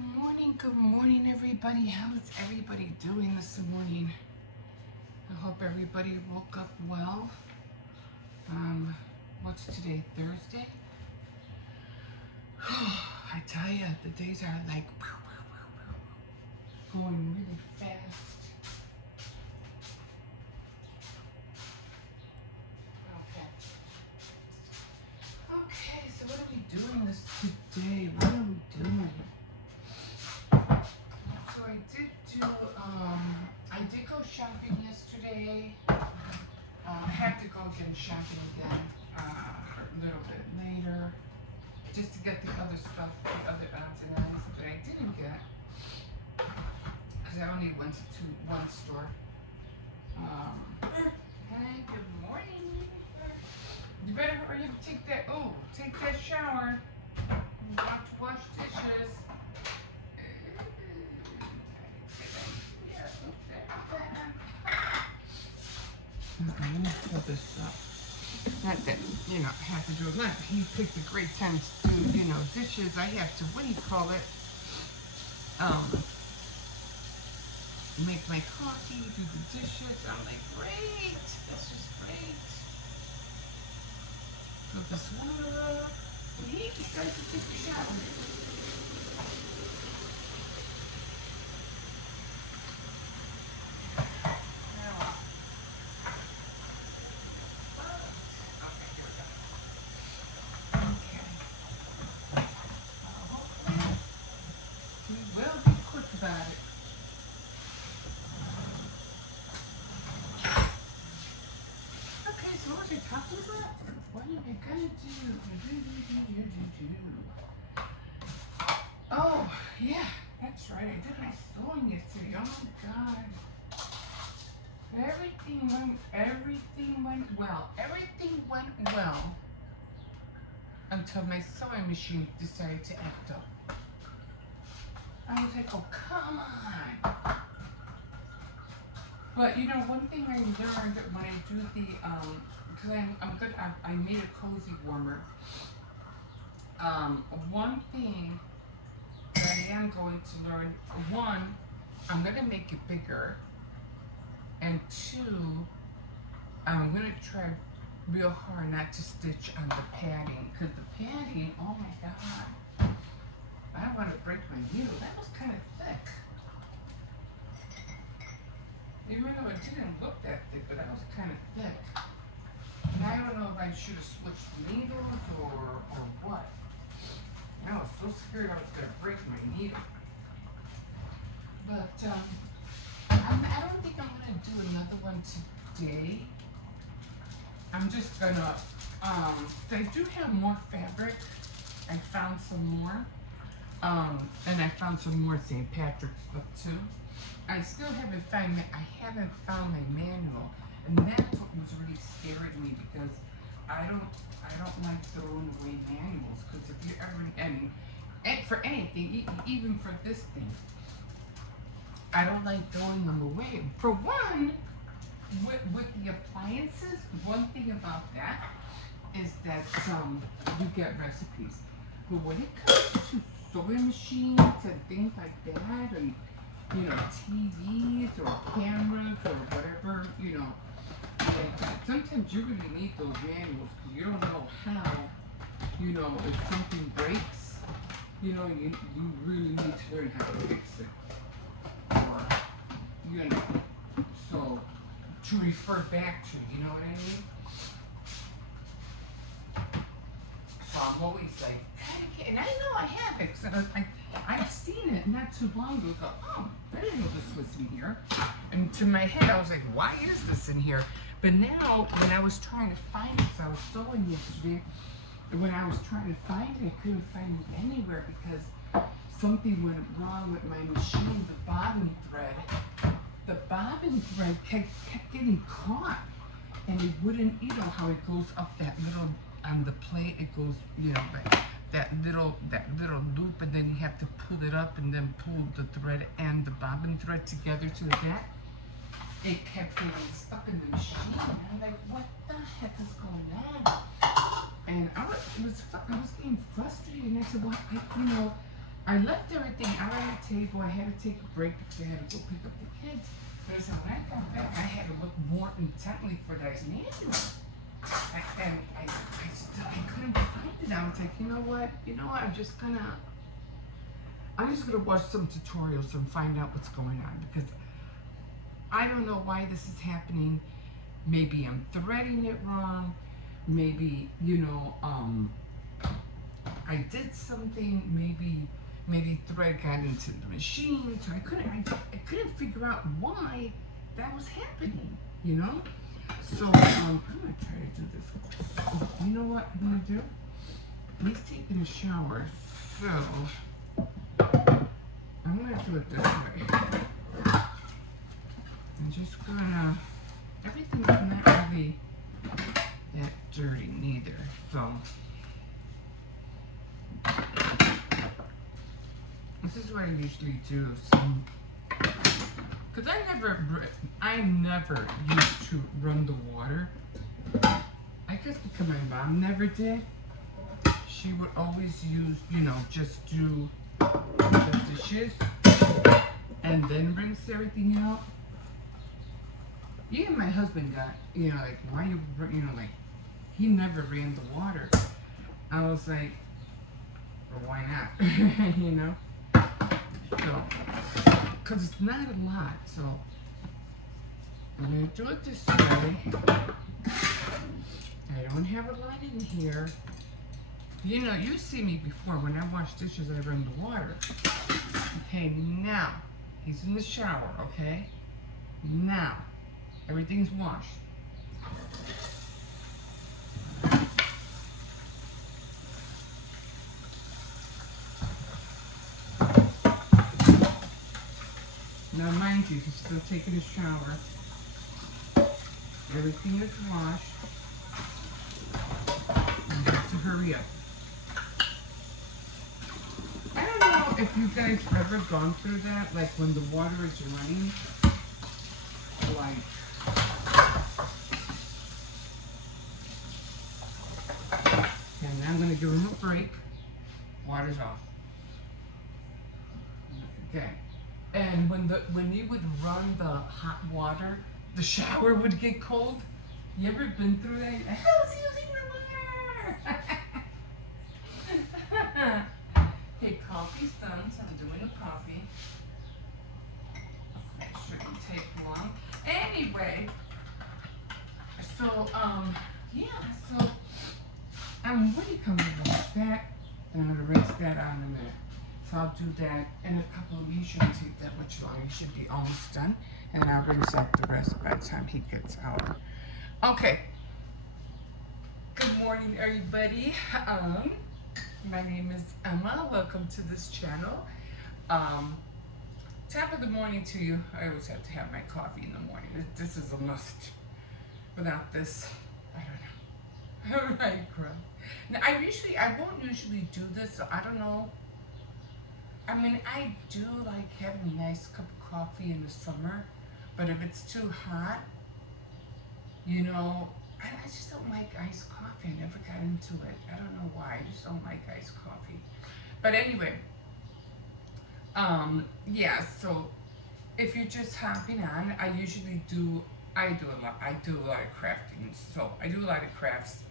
Good morning, everybody. How's everybody doing this morning? I hope everybody woke up well. What's today, Thursday? I tell you, the days are like going really fast. Okay, so what are we doing this today? What are we doing? So I did go shopping yesterday. I had to go again shopping again a little bit later, just to get the other stuff, the other odds and ends that I didn't get, because I only went to one store. Hey, good morning. You better hurry up, take that shower. You want to wash dishes. Let me fill this up. Not that, I have to do it. Not that he picked a great time to do, dishes. I have to, what do you call it? Make my coffee, do the dishes. I'm like, great. This is great. Fill this water up. He decides to take a shower. Oh, yeah, that's right. I did my sewing yesterday. Oh my God. Everything went well. Everything went well until my sewing machine decided to act up. I was like, oh, come on. But one thing I learned when I do the, because I'm good, I made a cozy warmer. One thing that I am going to learn, one, I'm going to make it bigger, and two, I'm going to try real hard not to stitch on the padding, because the padding, oh my God, I don't want to break my needle. That was kind of thick. Even though it didn't look that thick, but that was kind of thick. And I don't know if I should have switched needles or what. I was so scared I was going to break my needle. But I don't think I'm going to do another one today. I'm just going to, I do have more fabric. I found some more. And I found some more St. Patrick's stuff too. I still haven't found my manual, and that's what was really scary to me, because I don't like throwing away manuals, because if you're ever and for anything, even for this thing, I don't like throwing them away. For one, with the appliances, one thing about that is that you get recipes, but when it comes to sewing machines and things like that, and TVs or cameras or whatever, like that. Sometimes you really need those manuals, because you don't know how, if something breaks, you really need to learn how to fix it. Or, so to refer back to, you know what I mean? So I'm always like, and I know I have it, because I've seen it not too long ago. Oh, I didn't know this was in here. And to my head, I was like, why is this in here? But now, when I was trying to find it, because I was sewing yesterday, when I was trying to find it, I couldn't find it anywhere, because something went wrong with my machine. The bobbin thread kept getting caught, and it wouldn't, how it goes up that little, on the plate, it goes, like that little loop, and then you have to pull it up and then pull the thread and the bobbin thread together to the back. It kept getting stuck in the machine. And I'm like, what the heck is going on? And I was getting frustrated, and I said, well, I left everything out on the table. I had to take a break because I had to go pick up the kids. But so when I got back, I had to look more intently for that manual. And I couldn't find it. I was like, you know what? I'm just gonna watch some tutorials and find out what's going on, because I don't know why this is happening. Maybe I'm threading it wrong. Maybe, I did something. Maybe thread got into the machine. So I couldn't figure out why that was happening, So I'm gonna try to do this. Oh, you know what I'm gonna do? He's taking a shower, so I'm gonna do it this way. I'm just gonna, everything's not really that dirty neither, so this is what I usually do. Because I never used to run the water. I guess because my mom never did. She would always use, just do the dishes and then rinse everything out. Even my husband got, like, why you, like, he never ran the water. I was like, well, why not? So, because it's not a lot, so I'm going to do it this way. I don't have a lot in here. You see me before. When I wash dishes, I run the water. Okay, now, he's in the shower, okay? Now, everything's washed. Now, mind you, he's still taking a shower. Everything is washed. You have to hurry up. I don't know if you guys ever gone through that, like when the water is running, like, and I'm gonna give him a break. Water's off. Okay. And when you would run the hot water, the shower would get cold. You ever been through that? How's using the water? Okay, coffee's done, so I'm doing the coffee. It shouldn't take long. Anyway, so yeah, so I'm really comfortable with that. Then I'm gonna rinse that out in a minute. So I'll do that in a couple of minutes. Shouldn't take that much longer. He should be almost done. And I'll rinse out the rest by the time he gets out. Okay. Good morning, everybody. My name is Emma. Welcome to this channel. Top of the morning to you. I always have to have my coffee in the morning. This is a must. Without this, I don't know. I cry. Now, I won't usually do this, so I don't know. I mean, I do like having a nice cup of coffee in the summer, but if it's too hot, I just don't like iced coffee. I never got into it. I don't know why. I just don't like iced coffee. But anyway, yeah, so if you're just hopping on, I do a lot of crafting. So I do a lot of crafts.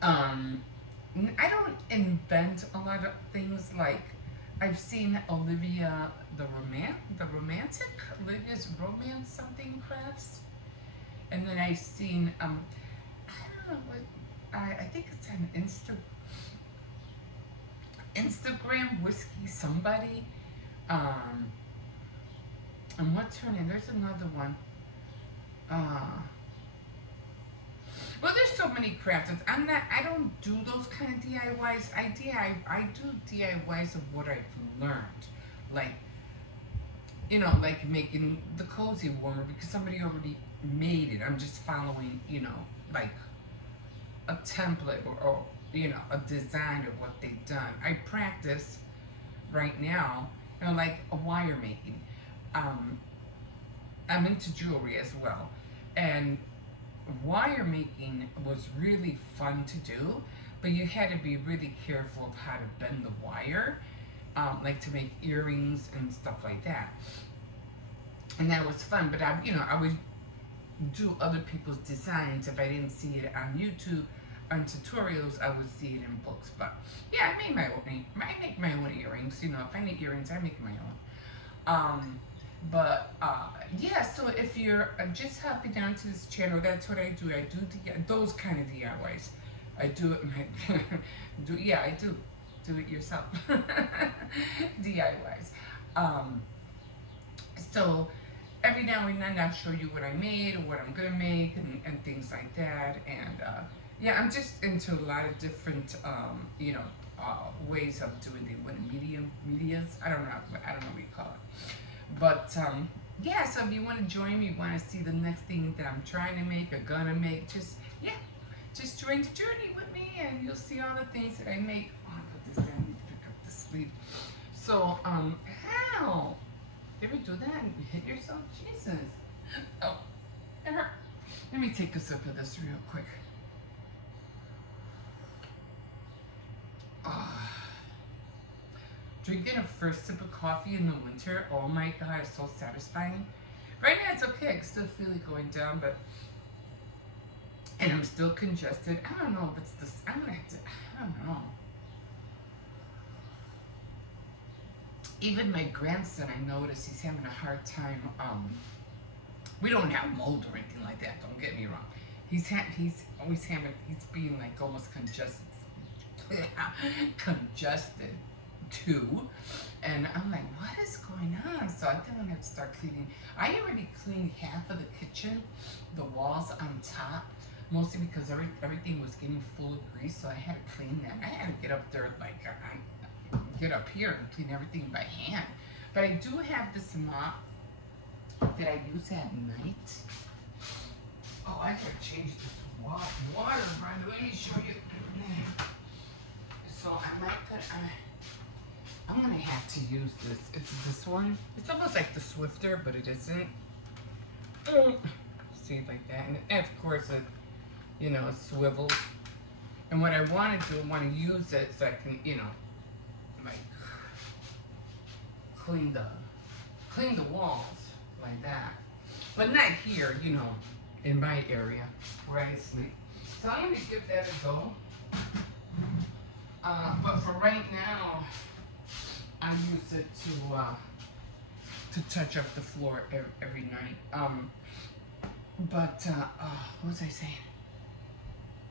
I don't invent a lot of things. Like, I've seen Olivia Olivia's Romance something crafts, and then I've seen I don't know what, I think it's an Instagram Whiskey somebody, and what's her name? There's another one. Well, there's so many crafts. I don't do those kind of DIYs. I do DIYs of what I've learned. Like, like making the cozy warmer because somebody already made it. I'm just following, like a template or a design of what they've done. I practice right now, like a wire making. I'm into jewelry as well. And wire making was really fun to do, but you had to be really careful of how to bend the wire, like to make earrings and stuff like that. And that was fun, but I would do other people's designs. If I didn't see it on YouTube on tutorials, I would see it in books. But yeah, I make my own earrings. If I need earrings, I make my own. Yeah, so if you're just hopping down to this channel, that's what I do. I do those kind of DIYs. I do it. I do it yourself. DIYs. So every now and then I'll show you what I made or what I'm gonna make and things like that. And yeah, I'm just into a lot of different ways of doing the medias. I don't know what you call it. But yeah, so if you want to join me, want to see the next thing that I'm trying to make or gonna make, just join the journey with me, and you'll see all the things that I make. Oh, I put this down. Pick up the sleeve. So how? Ever do that and hit yourself? Jesus. Oh, it hurt. Let me take a sip of this real quick. Drinking a first sip of coffee in the winter, oh my God, it's so satisfying. Right now it's okay, I can still feel it going down, and I'm still congested. I don't know if it's this, I don't know. Even my grandson, I noticed he's having a hard time, we don't have mold or anything like that, don't get me wrong. He's being like almost congested too, and I'm like, what is going on? So I think I'm gonna have to start cleaning. I already cleaned half of the kitchen, the walls on top, mostly because everything was getting full of grease, so I had to clean that. I had to get up there, like, get up here and clean everything by hand. But I do have this mop that I use at night. Oh, I gotta change this water, Brenda. Let me show you. So I'm gonna have to use this. It's this one. It's almost like the Swiffer, but it isn't. See, like that. And of course, it swivels. And what I want to do, I want to use it so I can, like clean the walls like that. But not here, in my area where I sleep. So I'm gonna give that a go. But for right now, I use it to touch up the floor every night. What was I saying?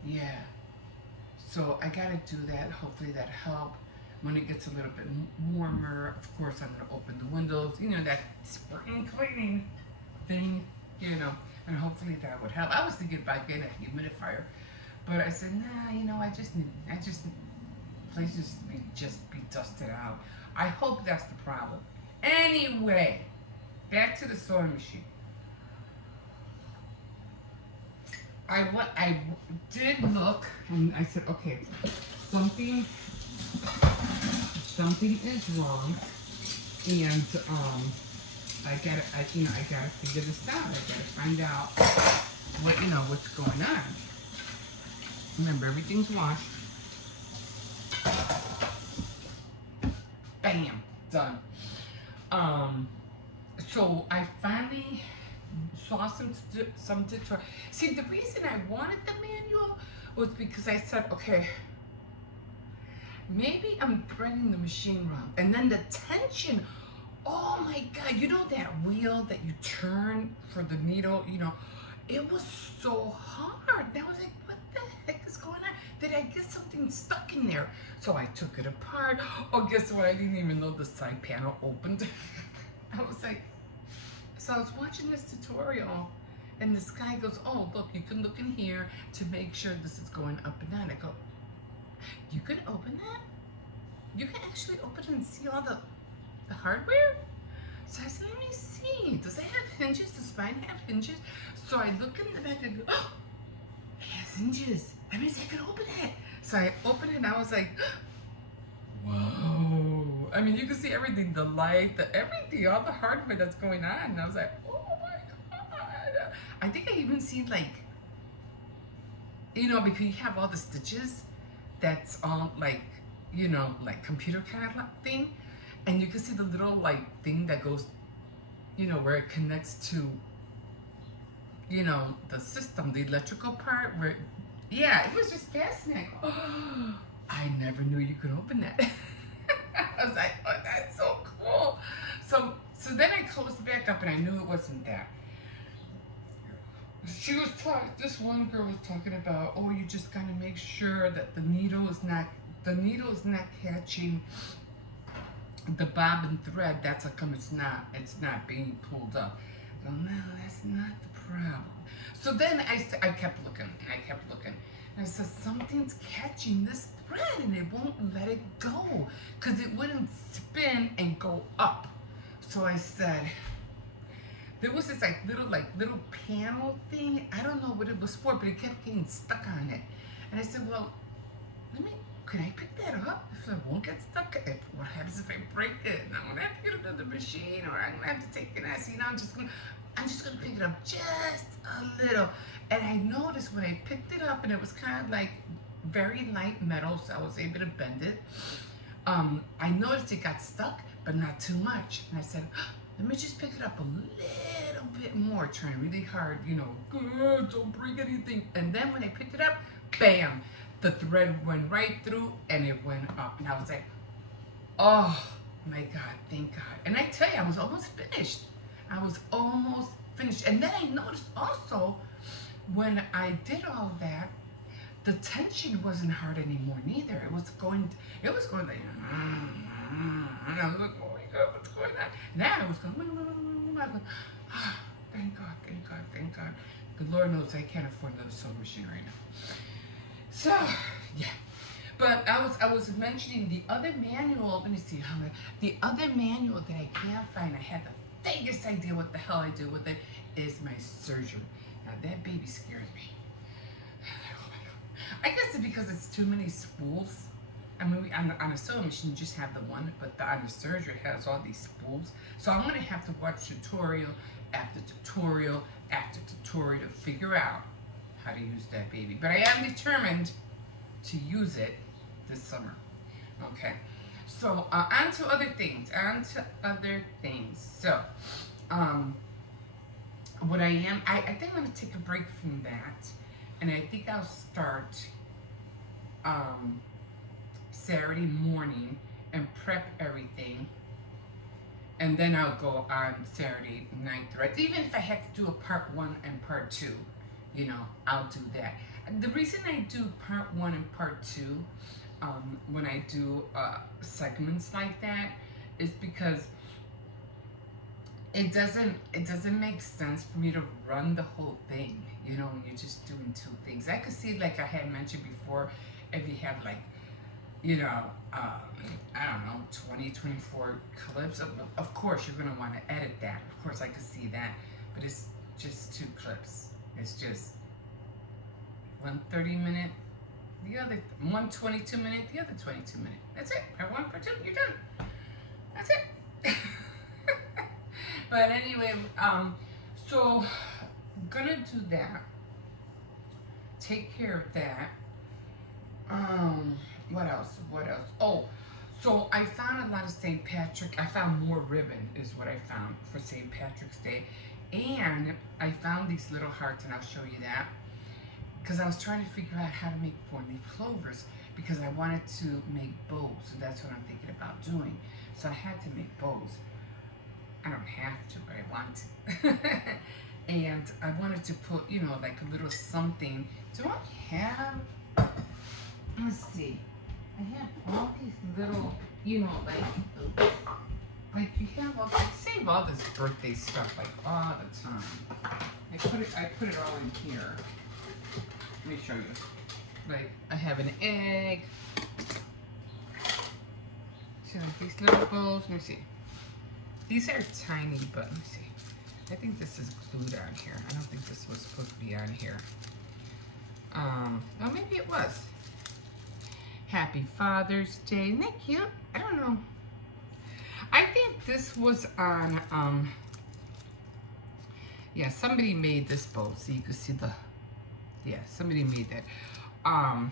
Yeah. So I gotta do that. Hopefully that helped. When it gets a little bit warmer, of course I'm gonna open the windows. That spring cleaning thing. And hopefully that would help. I was thinking about getting a humidifier, but I said, nah. I just need places to be dusted out. I hope that's the problem. Anyway, back to the sewing machine. I did look, and I said, okay, something is wrong, and I gotta figure this out. I gotta find out what's going on. Remember, everything's washed. Bam, done. So I finally saw some tutorial. See, the reason I wanted the manual was because I said, okay, maybe I'm threading the machine wrong. And then the tension, oh my God, that wheel that you turn for the needle, it was so hard. And I was like, what the heck is going on? Did I get something stuck in there? So I took it apart. Oh, guess what? I didn't even know the side panel opened. I was like, so I was watching this tutorial, and this guy goes, oh, look, you can look in here to make sure this is going up and down. I go, you can open that? You can actually open it and see all the hardware? So I said, let me see. Does it have hinges? Does mine have hinges? So I look in the back and go, oh, it has hinges. That means I can open it. So I opened it and I was like, whoa. I mean, you can see everything, the light, everything, all the hardware that's going on. And I was like, oh my God. I think I even see because you have all the stitches. that's all like, you know, like computer kind of thing. And you can see the little like thing that goes, you know, where it connects to, you know, the system, the electrical part where, yeah, it was just fascinating. Oh, I never knew you could open that. I was like, oh, that's so cool. So then I closed it back up and I knew it wasn't that. She was talking, this one girl was talking about, oh, you just gotta make sure that the needle is not catching the bobbin thread. That's how come it's not being pulled up. Well, no, that's not the problem. So then I kept looking, and I kept looking. And I said, something's catching this thread and it won't let it go because it wouldn't spin and go up. So I said, there was this little panel thing. I don't know what it was for, but it kept getting stuck on it. And I said, well, can I pick that up? If it won't get stuck, what happens if I break it? And I'm gonna have to get it to the machine, or I'm gonna have to take it and I see, I'm just gonna pick it up just a little. And I noticed when I picked it up, and it was kind of like very light metal, so I was able to bend it. I noticed it got stuck, but not too much. And I said, let me just pick it up a little bit more, trying really hard, you know, don't break anything. And then when I picked it up, bam, the thread went right through and it went up. And I was like, oh my God, thank God. And I tell you, I was almost finished. I was almost finished. And then I noticed also, when I did all that, the tension wasn't hard anymore neither. It was going like, and I was like, oh my God, what's going on? Now it was going, oh, thank God, thank God, thank God. The Lord knows I can't afford another sewing machine right now. So, yeah. But I was mentioning the other manual. Let me see how many. The other manual that I can't find, I had the vaguest idea what the hell I do with it, is my surgery. Now that baby scares me. I guess it's because it's too many spools. I mean, on a sewing machine, you just have the one, but on the surgery, it has all these spools. So I'm gonna have to watch tutorial after tutorial after tutorial to figure out how to use that baby. But I am determined to use it this summer. Okay. So on to other things. So, what I think I'm gonna take a break from that, and I think I'll start Saturday morning and prep everything, and then I'll go on Saturday night. Right? Even if I have to do a part 1 and part 2, you know, I'll do that. The reason I do part 1 and part 2 when I do segments like that is because it doesn't make sense for me to run the whole thing, you know, when you're just doing 2 things. I could see, like I had mentioned before, if you have like, you know, I don't know, 20, 24 clips, of course you're gonna want to edit that. Of course I could see that, but it's just 2 clips. It's just one 30-minute, the other one 22-minute, the other 22-minute. That's it. Part 1, part 2, you're done. That's it. But anyway, so gonna do that. Take care of that. What else? Oh, so I found a lot of St. Patrick. I found more ribbon is what I found for St. Patrick's Day. And I found these little hearts, and I'll show you that. Because I was trying to figure out how to make 4-leaf clovers, because I wanted to make bows, and that's what I'm thinking about doing. So I had to make bows. I don't have to, but I want to. And I wanted to put, you know, like a little something. Do I have, let's see. I have all these little, you know, like you have all, I save all this birthday stuff like all the time. I put it all in here. Let me show you. Like, I have an egg. See, like these little bowls. Let me see. These are tiny, but let me see. I think this is glued on here. I don't think this was supposed to be on here. Well, maybe it was. Happy Father's Day. Isn't that cute? I don't know. I think this was on, yeah, somebody made this bowl, so you can see the, yeah, somebody made that. I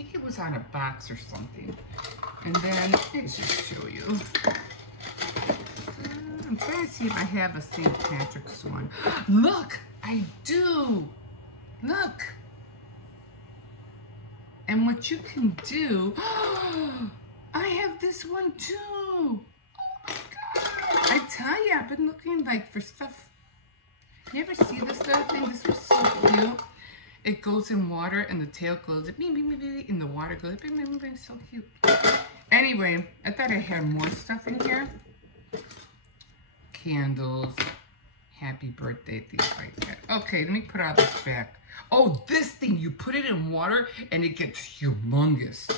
think it was on a box or something. And then, let's just show you. I'm trying to see if I have a St. Patrick's one. Look, I do. Look. And what you can do, I have this one too. Oh my God. I tell you, I've been looking like for stuff. You ever see this little thing? This was so cute. It goes in water and the tail goes, and the water goes, so cute. Anyway, I thought I had more stuff in here. Candles, happy birthday, things like that. Okay, let me put all this back. Oh, this thing, you put it in water and it gets humongous.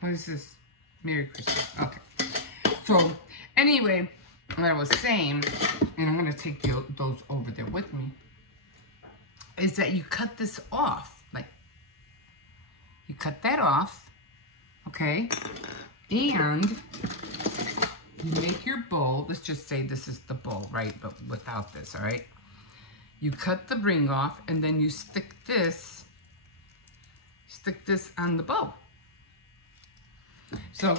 What is this? Merry Christmas. Okay. So, anyway, what I was saying, and I'm going to take those over there with me, is that you cut this off. Like, you cut that off, okay? And you make your bowl. Let's just say this is the bowl, right? But without this, all right? You cut the ring off, and then you stick this on the bowl. So,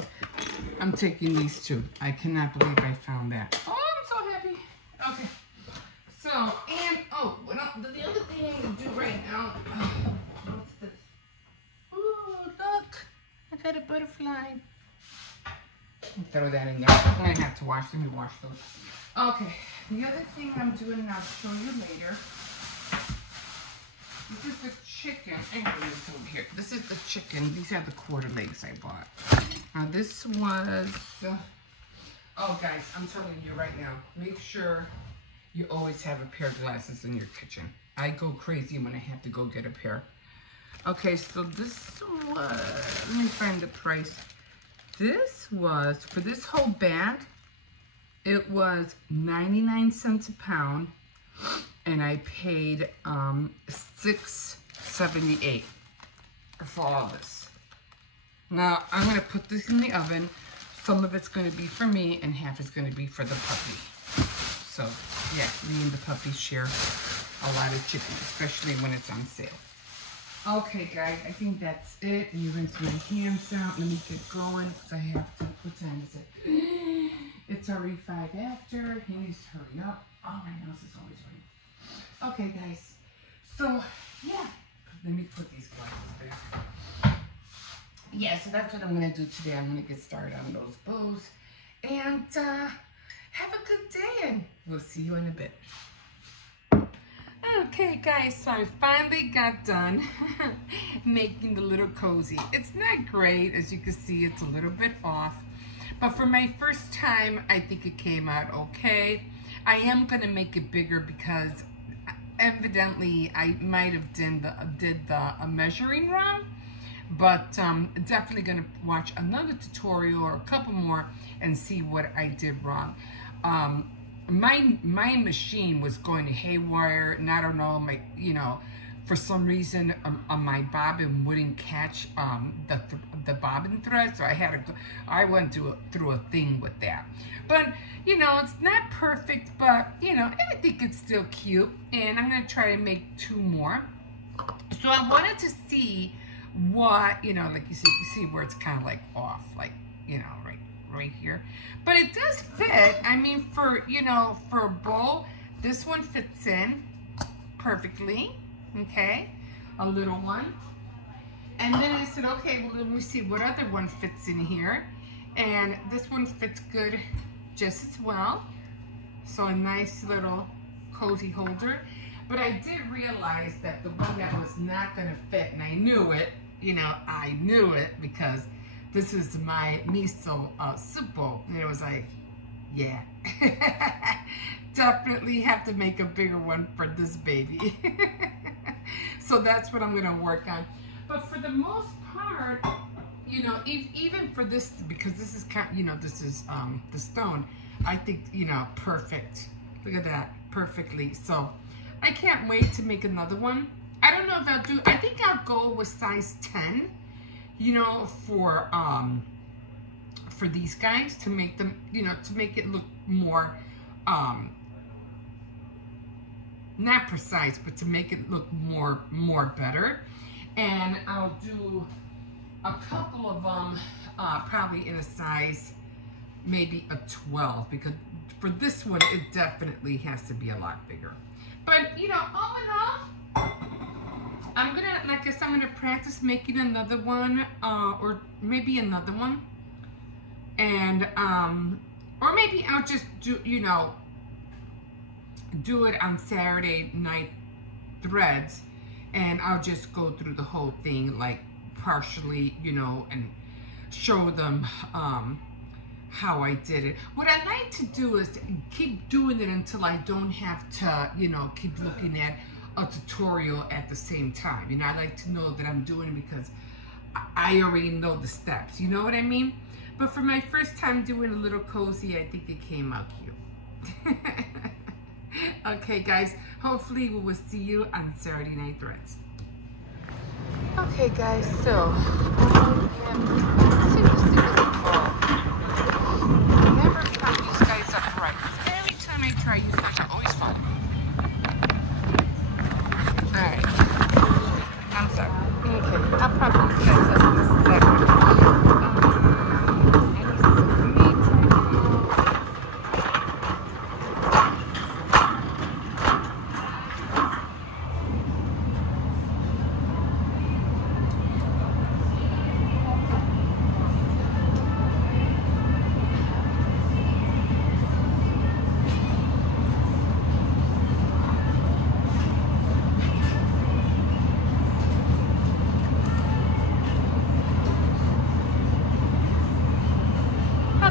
I'm taking these two. I cannot believe I found that. Oh, I'm so happy. Okay. So, and, oh, well, the other thing I'm going to do right now, what's this? Ooh, look. I got a butterfly. Throw that in there. I'm going to have to wash. Let me wash those. Okay. The other thing I'm doing, and I'll show you later, this is the chicken. I have this over here. This is the chicken. These are the quarter legs I bought. This was, oh guys, I'm telling you right now, make sure you always have a pair of glasses in your kitchen. I go crazy when I have to go get a pair. Okay, so this was, let me find the price. This was, for this whole bag, it was 99 cents a pound, and I paid $6.78 for all this. Now, I'm going to put this in the oven. Some of it's going to be for me, and half is going to be for the puppy. So, yeah, me and the puppy share a lot of chicken, especially when it's on sale. Okay, guys, I think that's it. And you rinse my hands out. Let me get going, because I have to, what time is it? It's already 5 after. He needs to hurry up. Oh, my nose is always running. Okay, guys. So, yeah. Let me put these glasses back. Yeah, so that's what I'm going to do today. I'm going to get started on those bows. And have a good day, and we'll see you in a bit. Okay, guys, so I finally got done making the little cozy. It's not great. As you can see, it's a little bit off. But for my first time, I think it came out okay. I am going to make it bigger because evidently I might have did the measuring wrong. But definitely going to watch another tutorial or a couple more and see what I did wrong. My machine was going haywire, and I don't know, for some reason my bobbin wouldn't catch the bobbin thread, so I went through a thing with that. But it's not perfect, but I think it's still cute, and I'm gonna try to make 2 more. So I wanted to see what like you see where it's kind of like off, like right here, but it does fit. I mean, for for a bowl, this one fits in perfectly. Okay, a little one. And then I said, okay, well, let me see what other one fits in here, and this one fits good just as well. So a nice little cozy holder. But I did realize that the one that was not going to fit, and I knew it, I knew it because this is my miso soup bowl. And it was like, yeah, definitely have to make a bigger one for this baby. So that's what I'm going to work on. But for the most part, even for this, because this is this is the stone, I think, perfect. Look at that, perfectly. So I can't wait to make another one. I don't know if I'll do, I think I'll go with size 10, for these guys, to make them, to make it look more, not precise, but to make it look more better. And I'll do a couple of them probably in a size maybe a 12, because for this one it definitely has to be a lot bigger. But you know, all in all, I'm gonna practice making another one, or maybe another one, and or maybe I'll just do, you know, do it on Saturday night threads, and I'll just go through the whole thing, like partially, you know, and show them how I did it. What I like to do is keep doing it until I don't have to, you know, keep looking at a tutorial at the same time. You know, I like to know that I'm doing it because I already know the steps. You know what I mean? But for my first time doing a little cozy, I think it came out cute. Okay, guys. Hopefully we will see you on Saturday Night Threads. Okay, guys. So never found these guys up right. Every time I try, these guys are always fun. Alright. I'm sorry. Okay. I'll probably use guys up in a second.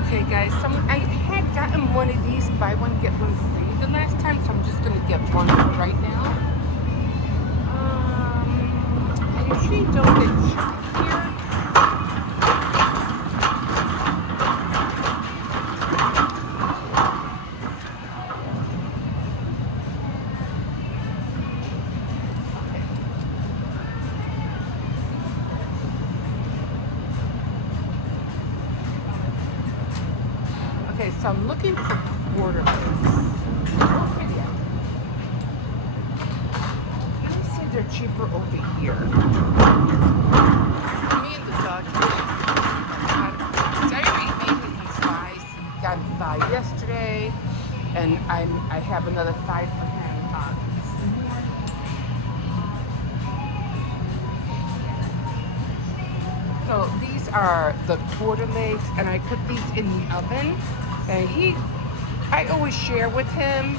Okay guys, so I had gotten one of these, buy one get one free the last time, so I'm just gonna get one for right now. I usually don't get chicken here. Okay, so I'm looking for quarter lace. Let me see if they're cheaper over here. Me and the dog I already made these thighs. He got a thigh yesterday, and I have another thigh for him. So these are the quarter lace, and I put these in the oven. And I always share with him.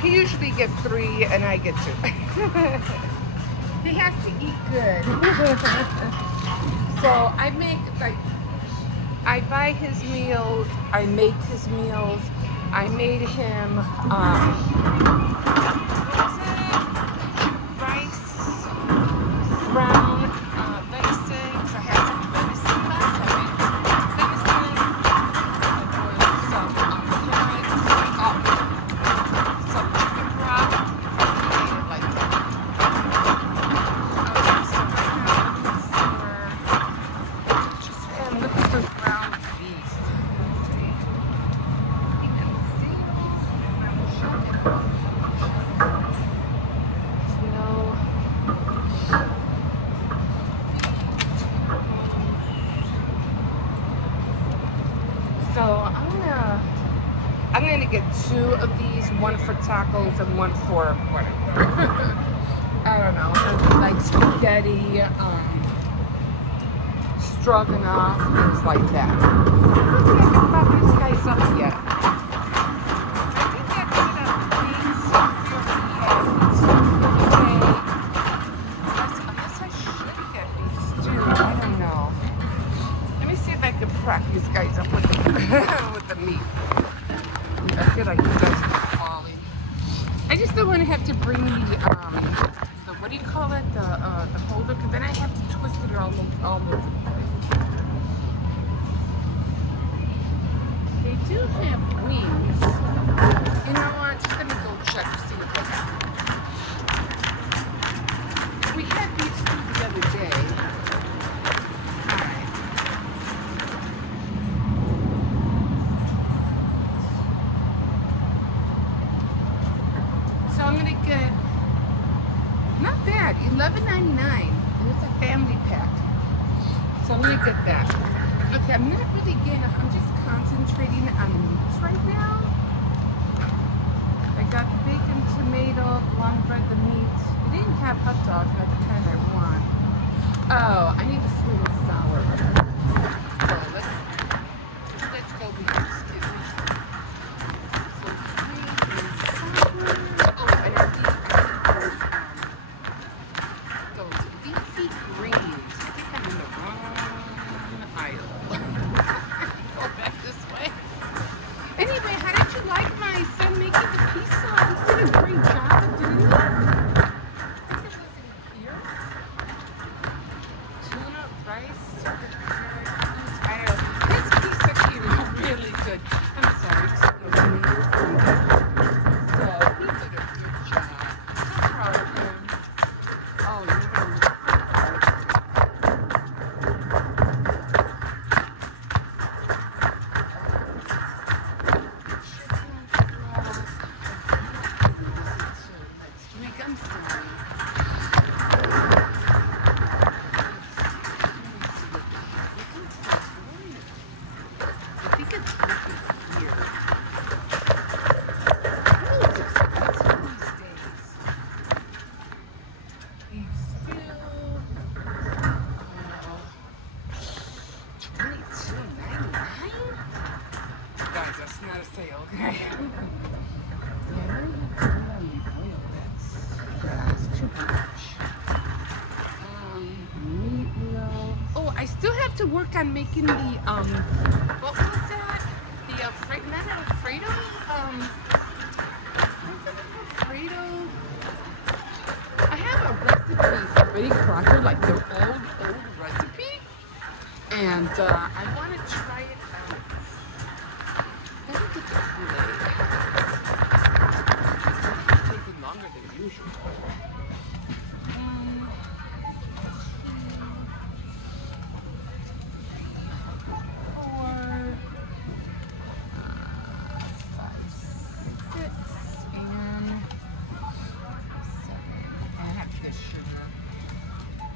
He usually gets 3 and I get 2. He has to eat good. So I make, like, I buy his meals, I make his meals. I made him, rice, brown, venison, so I have some venison left. I made venison, I boiled some carrots, some chicken broth, and I made it like that. So I'm looking for ground beef. Let's see. You can see. I'm sure so I'm gonna get 2 of these, one for tacos and one for whatever. I don't know, like spaghetti, stroganoff, things like that. I haven't bought these guys up yet. I think I put up these unless I should get these too. I don't know. Let me see if I can crack these guys up with the with the meat. I feel like you guys are falling. I just don't want to have to bring the what do you call it? The holder, because then I have to twist it all over the place. They do have wings. You know what? Just let me go check to see what they have. We had these the other day. Alright. So I'm gonna get, not bad, $11.99. And it's a family pack. Okay, I'm not really getting up. I'm just concentrating on the meats right now. I got the bacon, tomato, blonde bread, the meat. They didn't have hot dogs, not the kind I want. Oh, I need the sweet and sour. So let's go with this. Excuse me. So sweet and sour. Oh, and I need those leafy greens. I think I'm in the wrong aisle. Go back this way. Anyway, how did you like my son making the pizza? He did a great job of doing it. I think it was in here. Tuna, rice, this pizza came out really good. I'm sorry. So he did a good job. So proud of him. Oh, you're going to I'm sorry. I think it's working here. Oh, it's expensive these days. Beef stew. $22.99? Guys, that's not a sale, okay? That's too much. Meatloaf. Oh, I still have to work on making the what was that? The not Alfredo. What's it Alfredo? I have a recipe for Betty Crocker, like the old recipe, and I want to try it out. Let me get the Kool-Aid. It's taking longer than usual.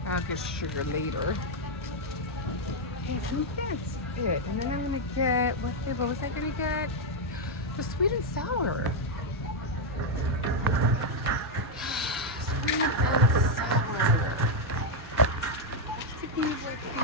I'll get sugar later. I think that's it. And then I'm gonna get what was I gonna get? The sweet and sour. Sweet and sour. To be with the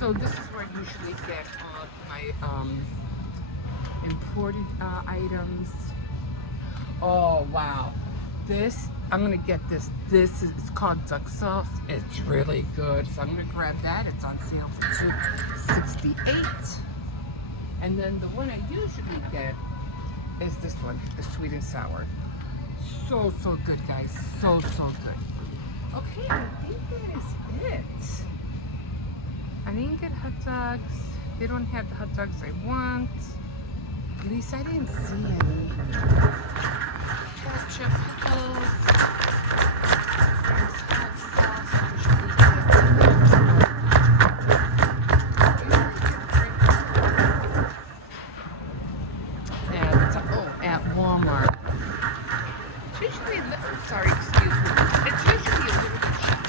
So this is where I usually get all of my imported items. Oh wow, this I'm gonna get this. This is it's called duck sauce. It's really good. So I'm gonna grab that. It's on sale for $2.68. And then the one I usually get is this one, the sweet and sour. So good, guys. So good. Okay, I think that is it. I didn't get hot dogs. They don't have the hot dogs I want. At least I didn't see any. Ketchup, pickles. There's hot sauce. At Walmart. It's usually a little, sorry, excuse me. It's usually a little bit cheaper.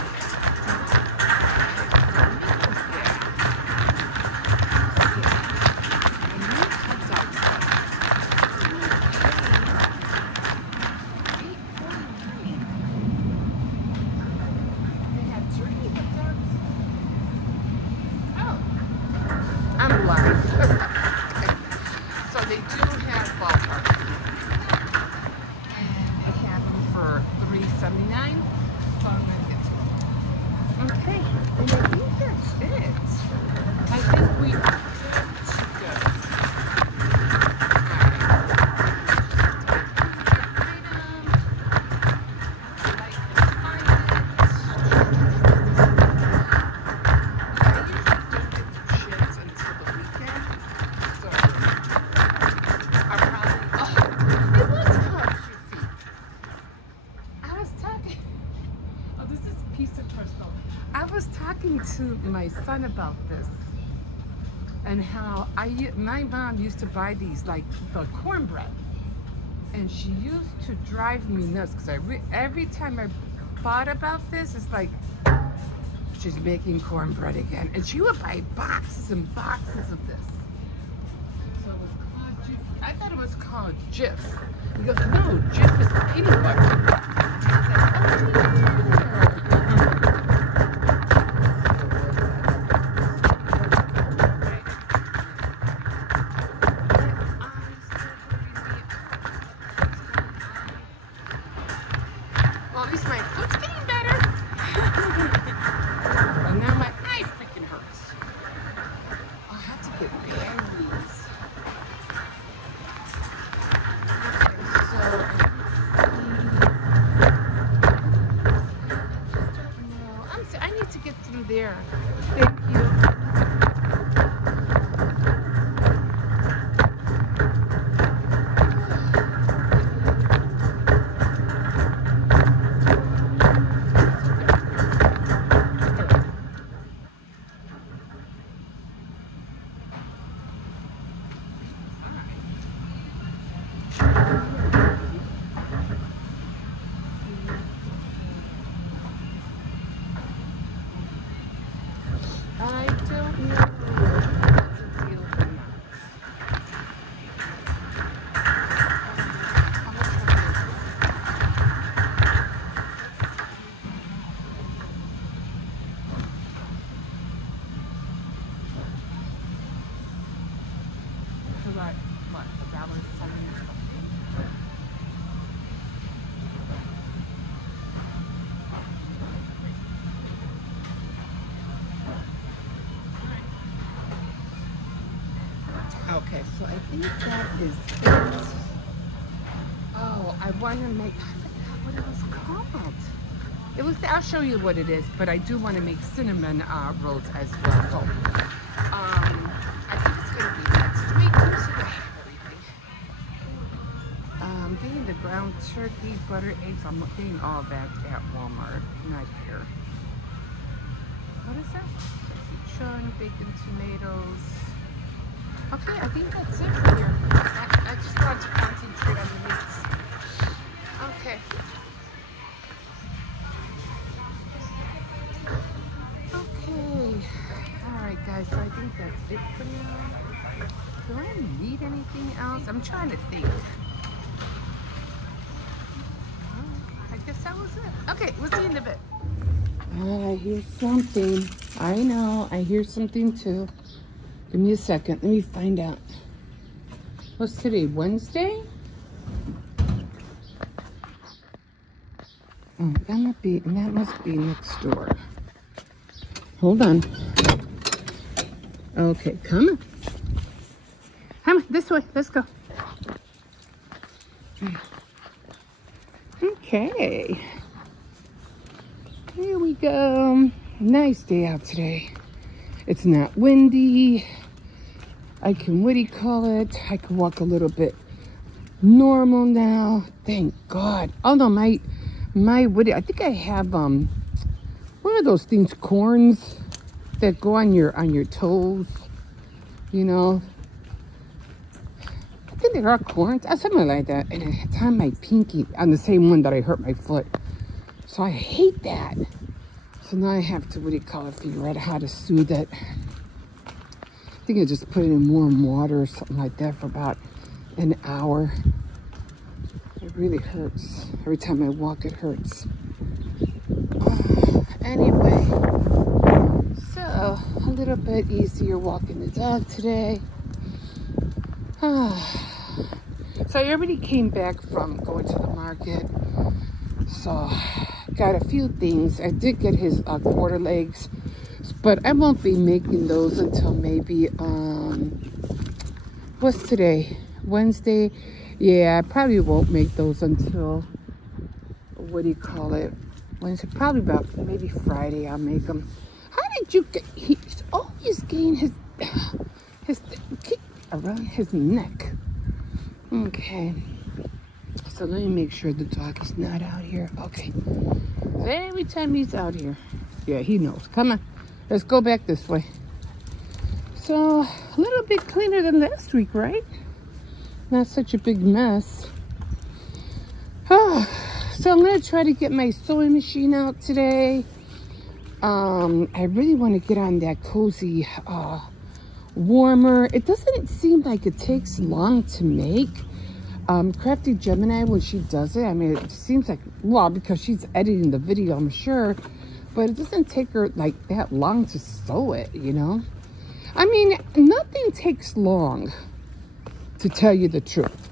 talking to my son about this and how my mom used to buy these, like the cornbread, and she used to drive me nuts because every time I thought about this, it's like she's making cornbread again, and she would buy boxes and boxes of this. So it was called Jif. I thought it was called Jif. He goes, no, Jif is peanut butter. Well, at least my foot's getting better. And now my eye freaking hurts. I'll have to get berries. Okay, so I need to get through there. Thank you. I don't know what to deal with now. What? $1.70 something? Okay, so I think that is it. Oh, I want to make, I forgot what it was called. It was, I'll show you what it is, but I do want to make cinnamon rolls as well. So, I think it's going to be next week. So I have everything. I'm getting the ground turkey, butter, eggs. I'm getting all that at Walmart, not here. What is that? Chun, bacon, tomatoes. Okay, I think that's it for here. I just want to concentrate on the meats. Okay. Okay. Alright guys, so I think that's it for now. Do I need anything else? I'm trying to think. I guess that was it. Okay, we'll see you in a bit. I hear something. I know, I hear something too. Give me a second. Let me find out. What's today? Wednesday? Oh, that must be next door. Hold on. Okay, come on. Come on, this way. Let's go. Okay. Here we go. Nice day out today. It's not windy. I can, what do you call it? I can walk a little bit normal now. Thank God. Oh no, I think I have, what are those things? Corns that go on your toes, you know? I think they are corns, something like that. And it's on my pinky, on the same one that I hurt my foot. So I hate that. So now I have to, what do you call it, figure out how to soothe it. I think I just put it in warm water or something like that for about an hour. It really hurts. Every time I walk, it hurts. Anyway, so a little bit easier walking the dog today. So I already came back from going to the market. So got a few things. I did get his quarter legs, but I won't be making those until maybe, what's today? Wednesday? Yeah, I probably won't make those until, what do you call it? Wednesday, probably about maybe Friday I'll make them. How did you get, he's always getting his kick around his neck. Okay. So let me make sure the dog is not out here. Okay. Every time he's out here. Yeah, he knows. Come on. Let's go back this way. So, a little bit cleaner than last week, right? Not such a big mess. Oh, so I'm going to try to get my sewing machine out today. I really want to get on that cozy warmer. It doesn't seem like it takes long to make. Crafty Gemini, when she does it, I mean, it seems like, well, because she's editing the video, I'm sure, but it doesn't take her like that long to sew it, you know? I mean, nothing takes long, to tell you the truth.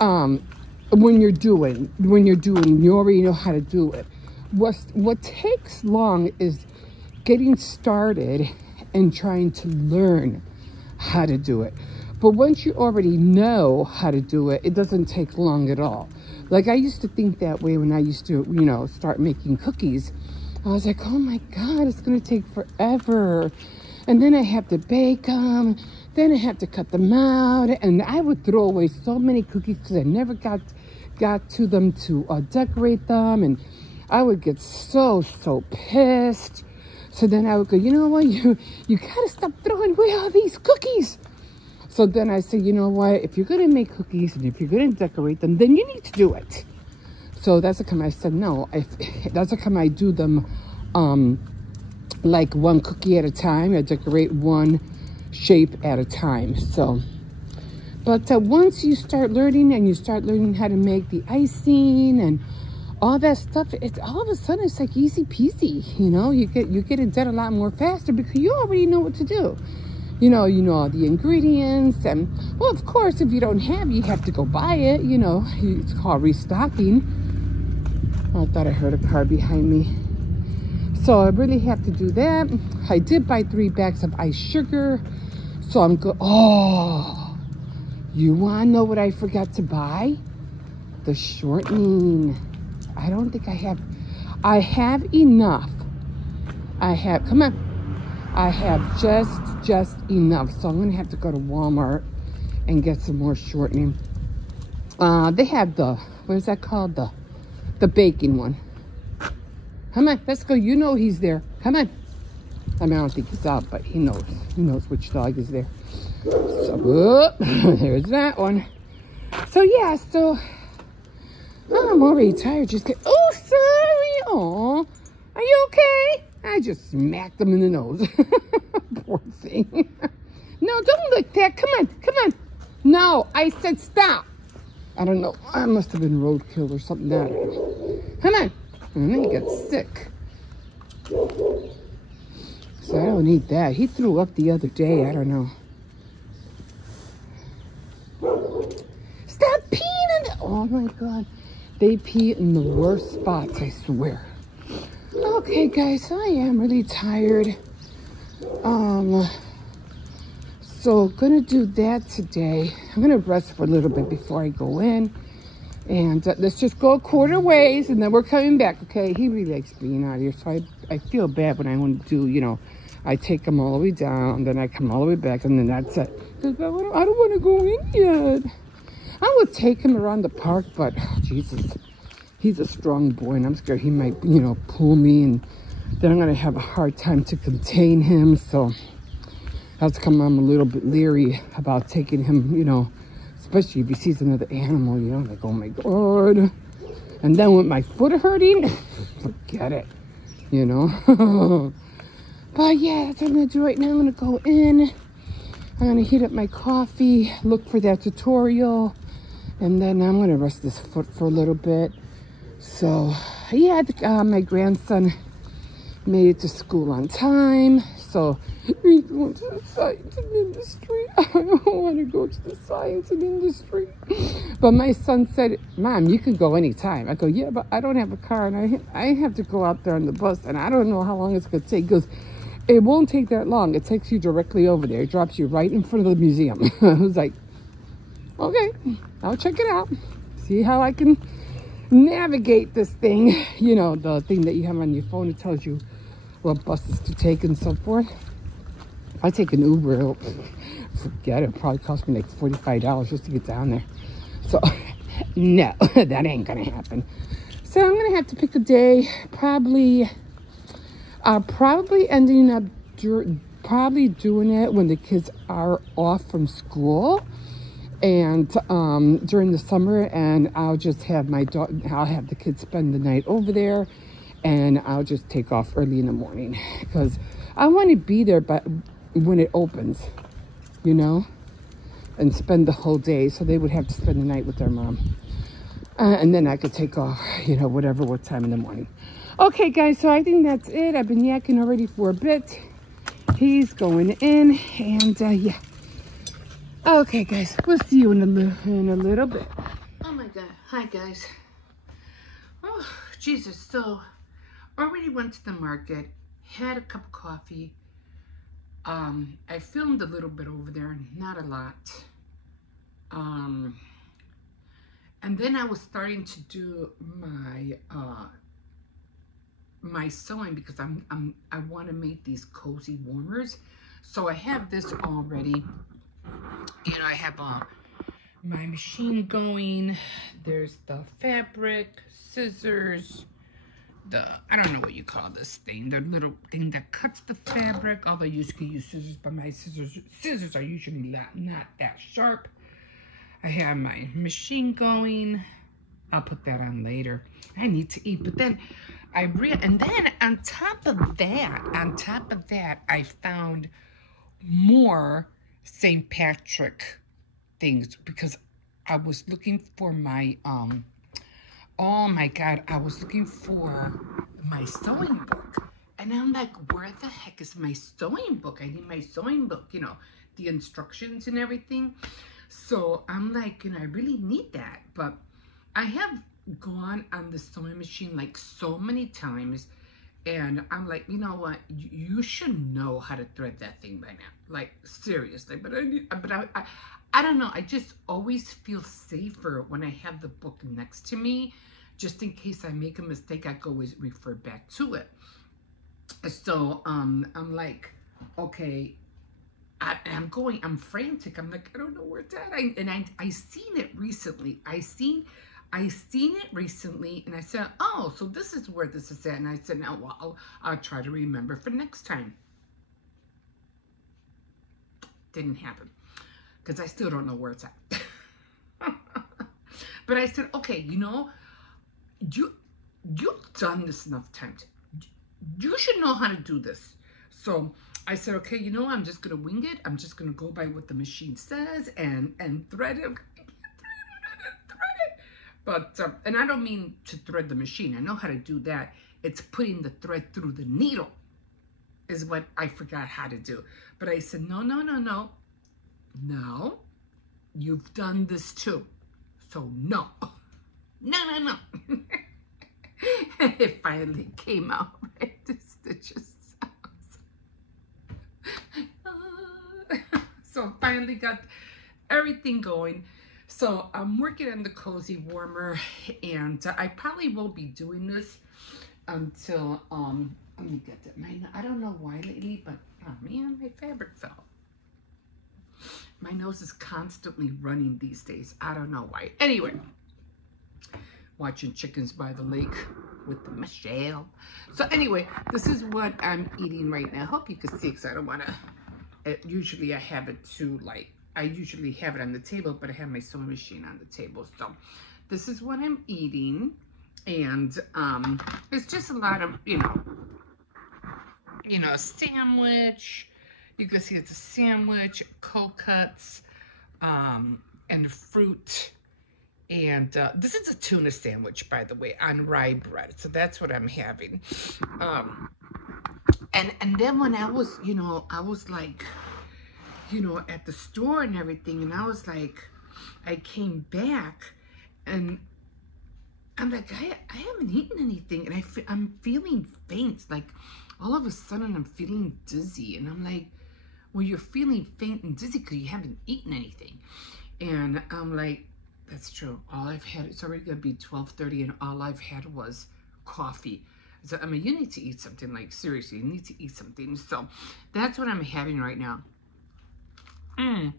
When you're doing, you already know how to do it. What takes long is getting started and trying to learn how to do it. But once you already know how to do it, it doesn't take long at all. Like, I used to think that way when I used to, you know, start making cookies. I was like, oh my God, it's going to take forever. And then I have to bake them. Then I have to cut them out. And I would throw away so many cookies because I never got to them to decorate them. And I would get so pissed. So then I would go, you know what? You got to stop throwing away all these cookies. So then I say, you know what? If you're going to make cookies and if you're going to decorate them, then you need to do it. So that's how come I said no. That's how come I do them like one cookie at a time. I decorate one shape at a time. So, but once you start learning and you start learning how to make the icing and all that stuff, it's all of a sudden it's like easy peasy. You know, you get it done a lot more faster because you already know what to do. You know all the ingredients, and well, of course, if you don't have, you have to go buy it. You know, it's called restocking. I thought I heard a car behind me. So I really have to do that. I did buy 3 bags of ice sugar. So I'm good. Oh, you want to know what I forgot to buy? The shortening. I don't think I have. I have enough. Come on. I have just enough. So I'm going to have to go to Walmart and get some more shortening. They have the, what is that called? The baking one. Come on, let's go. You know he's there. Come on. I mean, I don't think he's out, but he knows. He knows which dog is there. So, there's that one. So, yeah, so I'm already tired. Just get, oh, sorry. Oh, are you okay? I just smacked him in the nose. Poor thing. No, don't lick that. Come on, come on. No, I said stop. I don't know. I must have been roadkill or something. Come on. And then he got sick. So I don't need that. He threw up the other day. I don't know. Stop peeing in the... Oh, my God. They pee in the worst spots, I swear. Okay, guys, I am really tired. So gonna do that today. I'm gonna rest for a little bit before I go in, and let's just go a quarter ways, and then we're coming back. Okay? He really likes being out here, so I feel bad when I want to do, you know, I take him all the way down, then I come all the way back, and then that's it. Because I don't want to go in yet. I would take him around the park, but oh, Jesus. He's a strong boy, and I'm scared he might, you know, pull me, and then I'm going to have a hard time to contain him. So that's come I'm a little bit leery about taking him, you know, especially if he sees another animal, you know, like, oh my God. And then with my foot hurting, forget it, you know. But yeah, that's what I'm going to do right now. I'm going to go in. I'm going to heat up my coffee, look for that tutorial, and then I'm going to rest this foot for a little bit. So, yeah, my grandson made it to school on time. So, he's going to the science and industry. I don't want to go to the science and industry. But my son said, Mom, you can go anytime. I go, yeah, but I don't have a car, and I have to go out there on the bus, and I don't know how long it's going to take. He goes, it won't take that long. It takes you directly over there. It drops you right in front of the museum. I was like, okay, I'll check it out. See how I can navigate this thing. You know, the thing that you have on your phone. It tells you what buses to take and so forth. If I take an Uber, forget it. It'll probably cost me like $45 just to get down there. So, no, that ain't gonna happen. So I'm gonna have to pick a day, probably I'll probably ending up probably doing it when the kids are off from school and during the summer, and I'll just have I'll have the kids spend the night over there, and I'll just take off early in the morning because I want to be there but when it opens, you know, and spend the whole day, so they would have to spend the night with their mom. And then I could take off, you know, what time in the morning. Okay, guys, so I think that's it. I've been yakking already for a bit. He's going in, and yeah. Okay, guys, we'll see you in a little bit. Oh my God, hi guys. Oh, Jesus, so already went to the market, had a cup of coffee. I filmed a little bit over there, not a lot. And then I was starting to do my my sewing because I want to make these cozy warmers. So I have this already. You know, I have my machine going. There's the fabric, scissors, I don't know what you call this thing, the little thing that cuts the fabric, although you can use scissors, but my scissors are usually not that sharp. I have my machine going. I'll put that on later. I need to eat, but then and then on top of that, I found more St. Patrick things because I was looking for my oh my God, I was looking for my sewing book, and I'm like, where the heck is my sewing book? I need my sewing book, you know, the instructions and everything. So I'm like, you know, I really need that, but I have gone on the sewing machine like so many times, and I'm like, you know what, you should know how to thread that thing by now, like seriously. But I don't know, I just always feel safer when I have the book next to me, just in case I make a mistake, I can always refer back to it. So I'm like, okay, I'm frantic. I'm like, I don't know where it's at. I seen it recently. I seen it recently, and I said, oh, so this is where this is at. And I said, now, well, I'll try to remember for next time. Didn't happen, because I still don't know where it's at. But I said, okay, you know, you've done this enough times. You should know how to do this. So I said, okay, you know, I'm just going to wing it. I'm just going to go by what the machine says and thread it. But, and I don't mean to thread the machine. I know how to do that. It's putting the thread through the needle is what I forgot how to do. But I said, no. No, you've done this too. So no. No. And it finally came out, right? The stitches. So finally got everything going. So I'm working on the cozy warmer, and I probably won't be doing this until let me get that. I don't know why lately, but oh man, my fabric fell. My nose is constantly running these days. I don't know why. Anyway, watching Chickens by the Lake with the Michelle. So anyway, this is what I'm eating right now. I hope you can see, because I don't want to. Usually I have it too, like, I usually have it on the table, but I have my sewing machine on the table. So this is what I'm eating. And it's just a lot of, you know, a sandwich. You can see it's a sandwich, cold cuts, and fruit. And this is a tuna sandwich, by the way, on rye bread. So that's what I'm having. And then when I was, you know, I was like, you know, at the store and everything, and I was like, I came back, and I'm like, I haven't eaten anything, and I'm feeling faint. Like, all of a sudden, I'm feeling dizzy, and I'm like, well, you're feeling faint and dizzy because you haven't eaten anything. And I'm like, that's true. All I've had, it's already going to be 12:30, and all I've had was coffee. So, I mean, you need to eat something, like, seriously, you need to eat something. So, that's what I'm having right now. And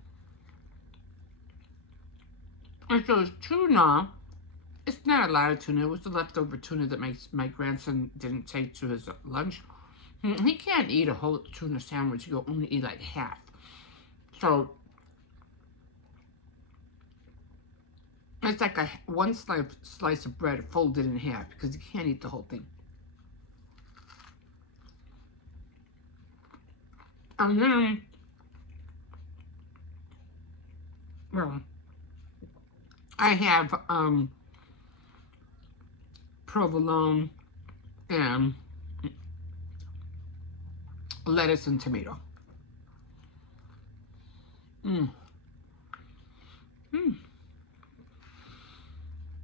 so it's tuna. It's not a lot of tuna. It was the leftover tuna that my grandson didn't take to his lunch. He can't eat a whole tuna sandwich. He'll only eat like half. So it's like one slice of bread folded in half because he can't eat the whole thing. And then, well, I have provolone and lettuce and tomato.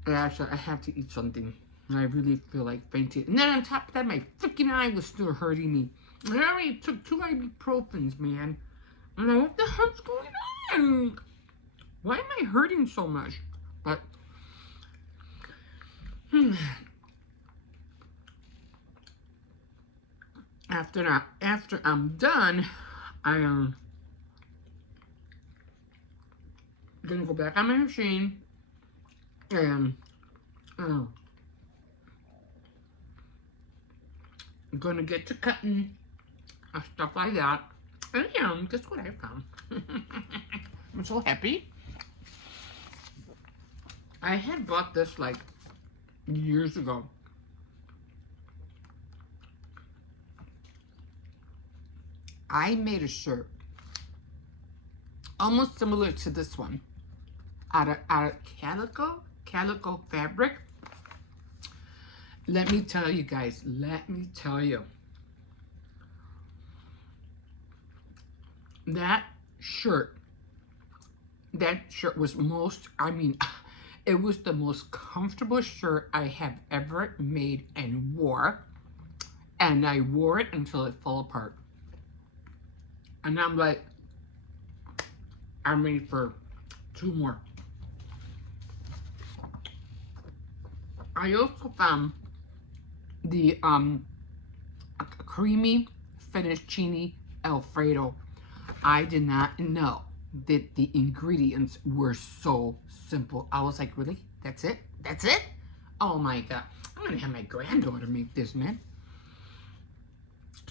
Actually, I have to eat something. I really feel like fainting. And then on top of that, my freaking eye was still hurting me. I already took 2 ibuprofens, man. I'm like, what the hell's going on? Why am I hurting so much? But, after I'm done, I am gonna go back on my machine and I'm gonna get to cutting stuff like that. And yeah, guess what I found? I'm so happy. I had bought this like years ago. I made a shirt almost similar to this one out of calico fabric. Let me tell you guys, that shirt was it was the most comfortable shirt I have ever made and wore, and I wore it until it fell apart. And I'm like, I'm ready for 2 more. I also found the creamy fettuccine Alfredo. I did not know that the ingredients were so simple. I was like, really? That's it? That's it? Oh my God. I'm gonna have my granddaughter make this, man.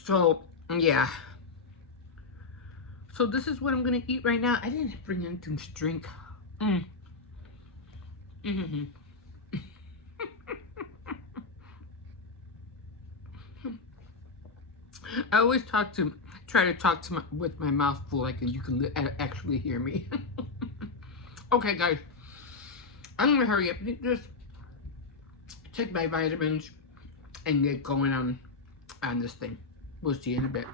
So, yeah. So this is what I'm gonna eat right now. I didn't bring anything to drink. I always try to talk with my mouth full, like you can actually hear me. Okay, guys, I'm gonna hurry up. Just take my vitamins and get going on this thing. We'll see you in a bit.